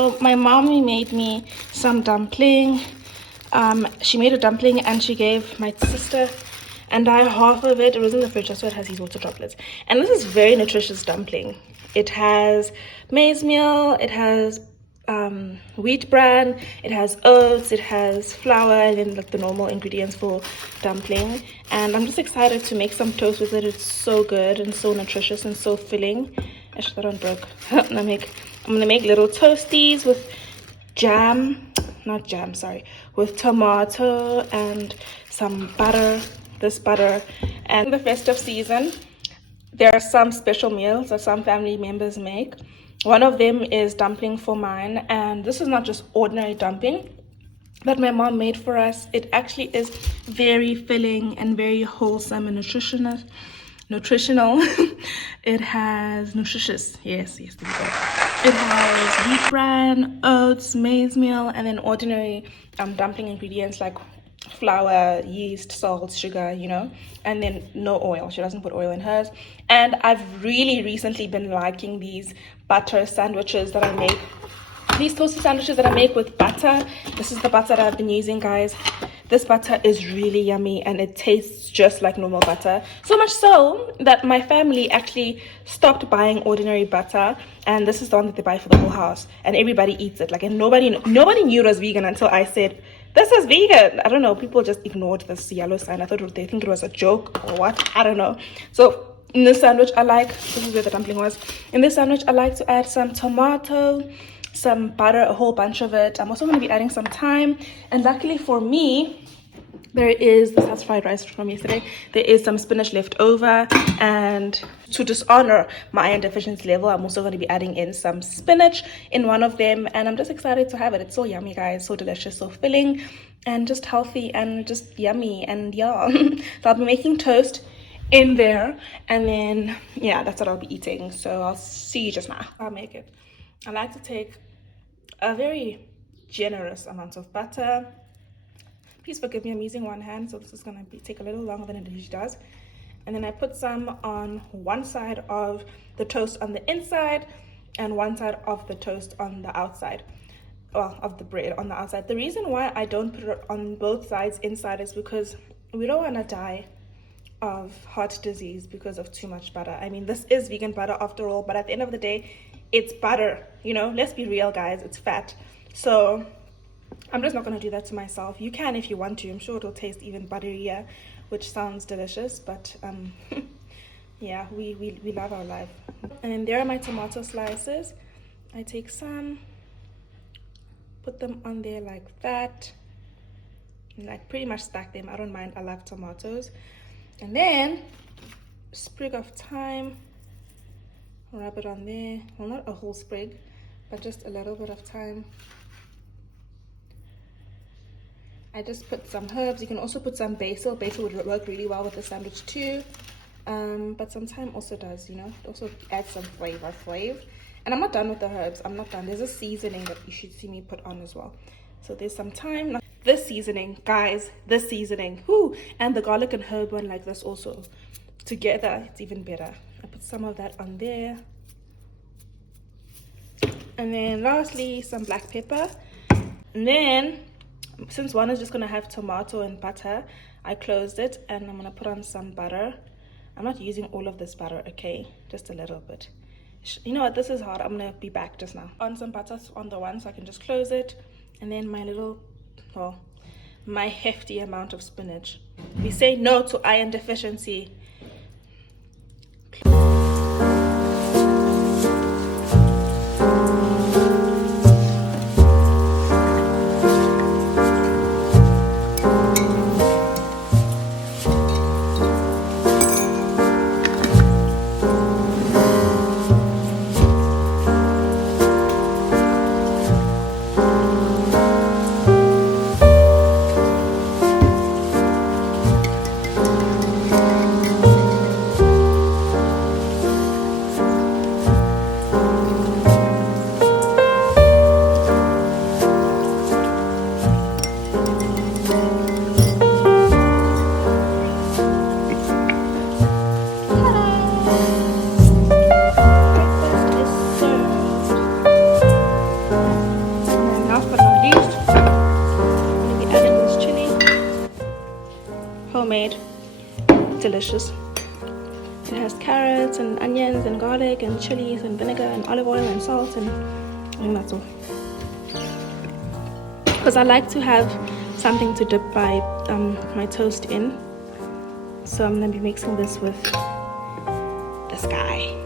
So my mommy made me some dumpling. She made a dumpling and she gave my sister and I half of it. It was in the fridge, so it has these water droplets. And this is very nutritious dumpling. It has maize meal, it has wheat bran, it has oats, it has flour, and then like the normal ingredients for dumpling. And I'm just excited to make some toast with it. It's so good and so nutritious and so filling. Actually, that one broke. I'm gonna make little toasties with with tomato and some butter, this butter. And in the festive season, there are some special meals that some family members make. One of them is dumpling for mine, and this is not just ordinary dumpling that my mom made for us. It actually is very filling and very wholesome and nutritional. It has nutritious, yes, there we go. It has wheat bran, oats, maize meal, and then ordinary dumpling ingredients like flour, yeast, salt, sugar, you know, and then no oil. She doesn't put oil in hers. And I've really recently been liking these butter sandwiches that I make. These toasted sandwiches that I make with butter. This is the butter that I've been using, guys. This butter is really yummy and it tastes just like normal butter. So much so that my family actually stopped buying ordinary butter, and this is the one that they buy for the whole house, and everybody eats it. Like, and nobody knew it was vegan until I said, this is vegan. I don't know, people just ignored this yellow sign. I thought they think it was a joke or what, I don't know. So in this sandwich this is where the dumpling was. In this sandwich I like to add some tomato, some butter, a whole bunch of it. I'm also going to be adding some thyme, and luckily for me, this has fried rice from yesterday. There is some spinach left over, and to dishonor my iron deficiency level, I'm also going to be adding in some spinach in one of them, and I'm just excited to have it. It's so yummy, guys, so delicious, so filling, and just healthy, and just yummy, and yeah. So I'll be making toast in there, and then yeah, that's what I'll be eating. So I'll see you just now. I'll make it. I like to take a very generous amount of butter. Please forgive me, I'm using one hand, so this is going to take a little longer than it usually does. And then I put some on one side of the toast on the inside and one side of the toast on the outside, well, of the bread on the outside. The reason why I don't put it on both sides inside is because we don't want to die of heart disease because of too much butter. I mean, this is vegan butter after all, but at the end of the day, it's butter, you know. Let's be real, guys, it's fat. So I'm just not going to do that to myself. You can if you want to. I'm sure it'll taste even butterier, which sounds delicious, but yeah, we love our life. And then there are my tomato slices. I take some, put them on there like that, and like pretty much stack them. I don't mind, I love tomatoes. And then a sprig of thyme, rub it on there. Well, not a whole sprig, but just a little bit of thyme. I just put some herbs. You can also put some basil. Basil would work really well with the sandwich too. But some thyme also does, you know. It also adds some flavor. And I'm not done with the herbs. I'm not done. There's a seasoning that you should see me put on as well. So there's some thyme. This seasoning, guys, this seasoning. Whoo! And the garlic and herb one like this also. Together, it's even better. I put some of that on there. And then lastly, some black pepper. And then, since one is just going to have tomato and butter, I closed it and I'm going to put on some butter. I'm not using all of this butter, okay? Just a little bit. You know what? This is hard. I'm going to be back just now. On some butter on the one so I can just close it. And then my hefty amount of spinach. We say no to iron deficiency. homemade. Delicious. It has carrots and onions and garlic and chilies and vinegar and olive oil and salt, and I think that's all. Because I like to have something to dip my toast in, so I'm gonna be mixing this with this guy.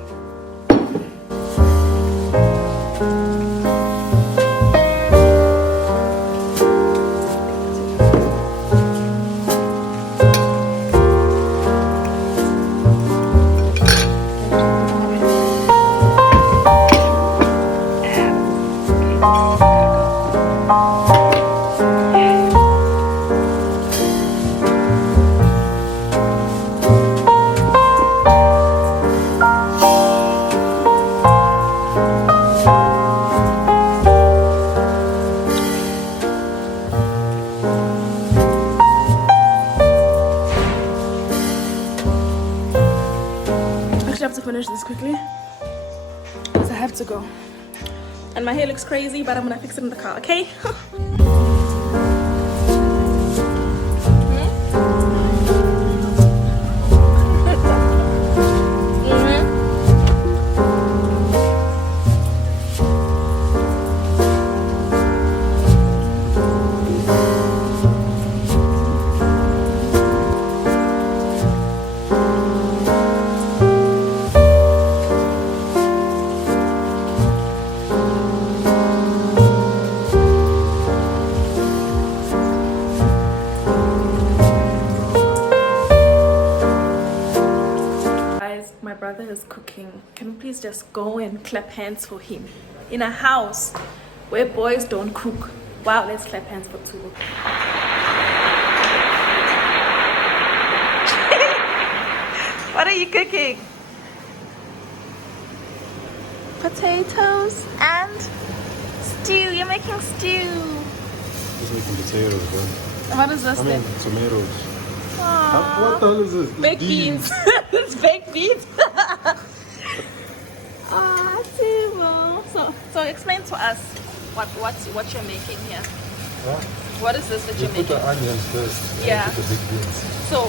I have to finish this quickly because I have to go, and my hair looks crazy, but I'm gonna fix it in the car, okay? My brother is cooking. Can we please just go and clap hands for him? In a house where boys don't cook. Wow, let's clap hands for Tubo. What are you cooking? Potatoes and stew. You're making stew. Just making potatoes, bro. What is this then? Tomatoes. Aww. What the hell is this? Baked beans. It's baked beans. Ah, Tubo. So explain to us what you're making here. Huh? What is this that you're Put making? the onions first. Yeah. Put the big beans. So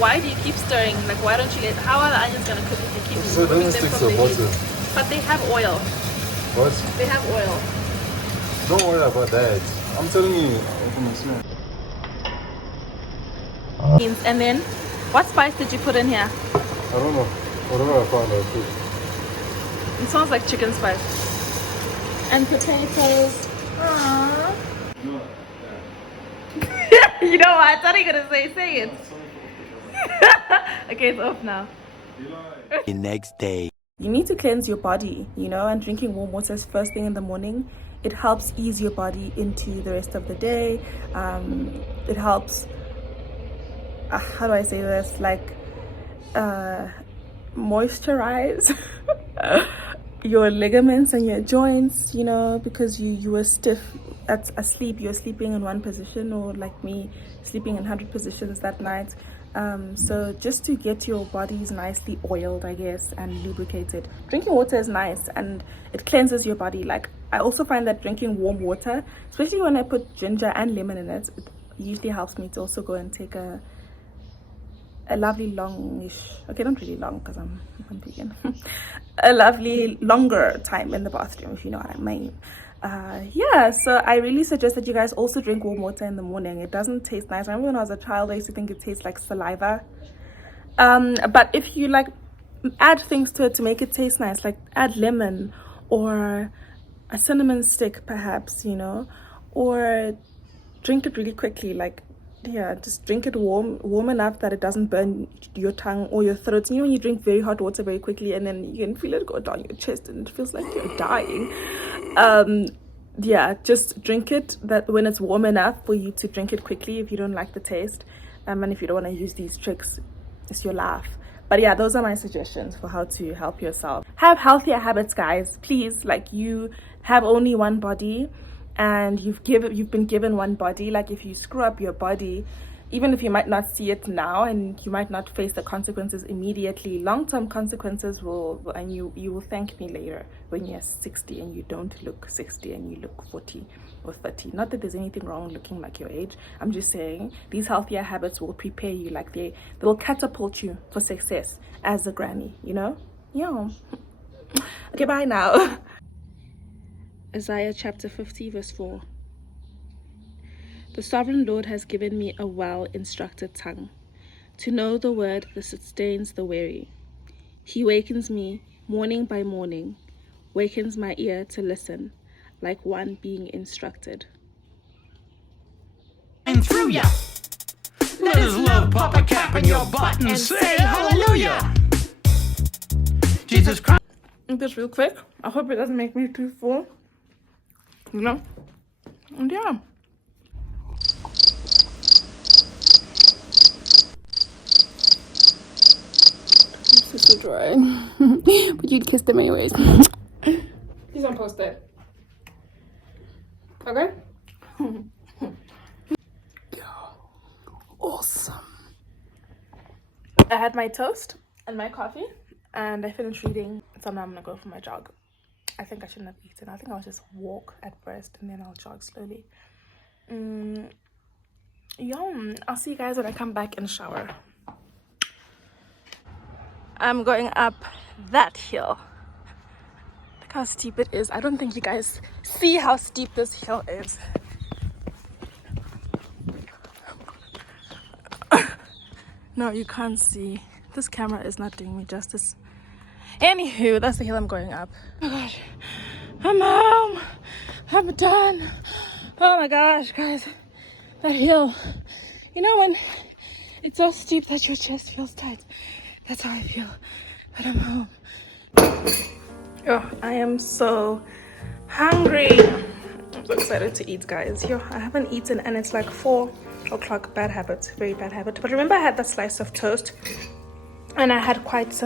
why do you keep stirring? Like, why don't you let? How are the onions gonna cook if you keep So it moving doesn't them stick from to the the heat? bottom. But they have oil. What? They have oil. Don't worry about that. I'm telling you. Open my smell. Beans. And then, what spice did you put in here? I don't know. Whatever I found, I'll put. It smells like chicken spice. And potatoes. Aww. No. You know what? What are you gonna say? Say it. Okay, it's off now. The next day. You need to cleanse your body, you know, and drinking warm water is first thing in the morning. It helps ease your body into the rest of the day. It helps, how do I say this? Like, moisturize your ligaments and your joints, you know, because you were stiff at asleep. You're sleeping in one position, or like me, sleeping in 100 positions that night. So just to get your bodies nicely oiled, I guess, and lubricated. Drinking water is nice and it cleanses your body. Like, I also find that drinking warm water, especially when I put ginger and lemon in it, it usually helps me to also go and take a lovely longish, okay, not really long because I'm vegan, a lovely longer time in the bathroom, if you know what I mean. Yeah, so I really suggest that you guys also drink warm water in the morning. It doesn't taste nice. I remember when I was a child, I used to think it tastes like saliva. But if you like add things to it to make it taste nice, like add lemon or a cinnamon stick perhaps, you know, or drink it really quickly. Like, yeah, just drink it warm enough that it doesn't burn your tongue or your throat. You know, when you drink very hot water very quickly and then you can feel it go down your chest and it feels like you're dying. Yeah, just drink it that when it's warm enough for you to drink it quickly if you don't like the taste. And if you don't want to use these tricks, it's your life. But yeah, those are my suggestions for how to help yourself. Have healthier habits, guys, please. Like, you have only one body and you've been given one body. Like, if you screw up your body, even if you might not see it now and you might not face the consequences immediately, long-term consequences will, and you will thank me later when you're 60 and you don't look 60 and you look 40 or 30. Not that there's anything wrong looking like your age. I'm just saying these healthier habits will prepare you, like they'll catapult you for success as a granny, you know? Yeah. Okay, bye now. Isaiah chapter 50 verse 4. The sovereign Lord has given me a well-instructed tongue, to know the word that sustains the weary. He wakens me morning by morning, wakens my ear to listen, like one being instructed. And through ya. Let his love pop a cap in your butt and say hallelujah. Jesus Christ. Eat this real quick. I hope it doesn't make me too full. You know? And yeah. This is so dry. But you'd kiss them anyways. Please don't post that. Okay? Awesome. I had my toast and my coffee, and I finished reading, so now I'm gonna go for my jog. I think I shouldn't have eaten. I think I'll just walk at first and then I'll jog slowly. Yum. I'll see you guys when I come back and shower. I'm going up that hill. Look how steep it is. I don't think you guys see how steep this hill is. No, you can't see. This camera is not doing me justice. Anywho, that's the hill I'm going up. Oh my gosh. I'm home. I'm done. Oh my gosh, guys. That hill. You know when it's so steep that your chest feels tight? That's how I feel. But I'm home. Oh, I am so hungry. I'm so excited to eat, guys. Yo, I haven't eaten and it's like 4 o'clock. Bad habit. Very bad habit. But remember I had that slice of toast and I had quite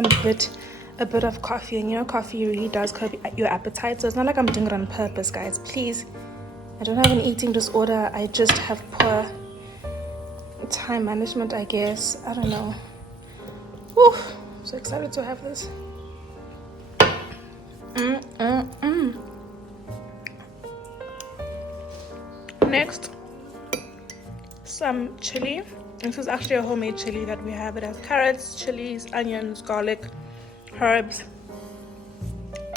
a bit of coffee, and you know coffee really does curb your appetite, so it's not like I'm doing it on purpose, guys. Please, I don't have an eating disorder. I just have poor time management, I guess. I don't know. Whew, so excited to have this. Next, some chili. This is actually a homemade chili that we have. It has carrots, chilies, onions, garlic, herbs,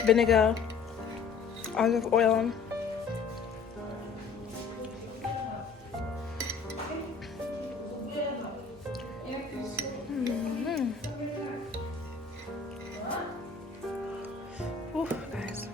vinegar, olive oil. Ooh, guys.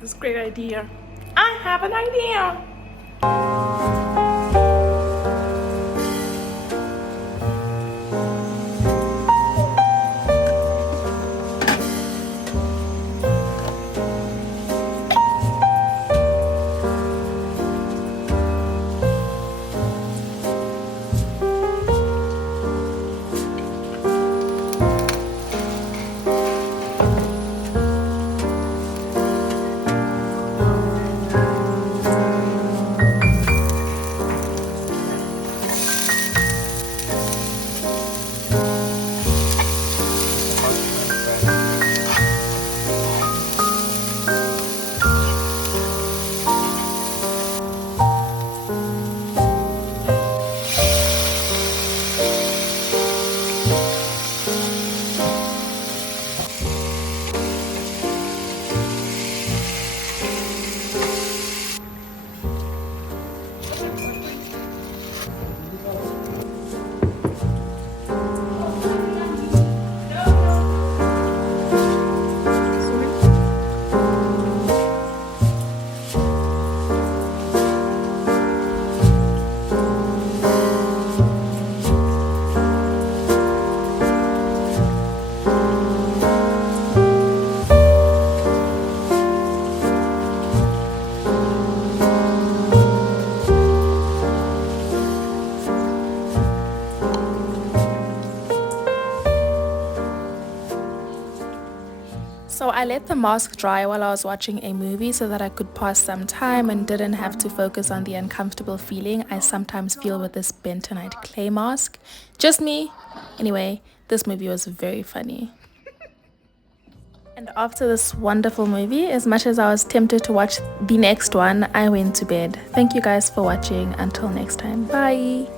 This great idea. I have an idea. So I let the mask dry while I was watching a movie so that I could pass some time and didn't have to focus on the uncomfortable feeling I sometimes feel with this bentonite clay mask. Just me. Anyway, this movie was very funny. And after this wonderful movie, as much as I was tempted to watch the next one, I went to bed. Thank you guys for watching. Until next time, bye!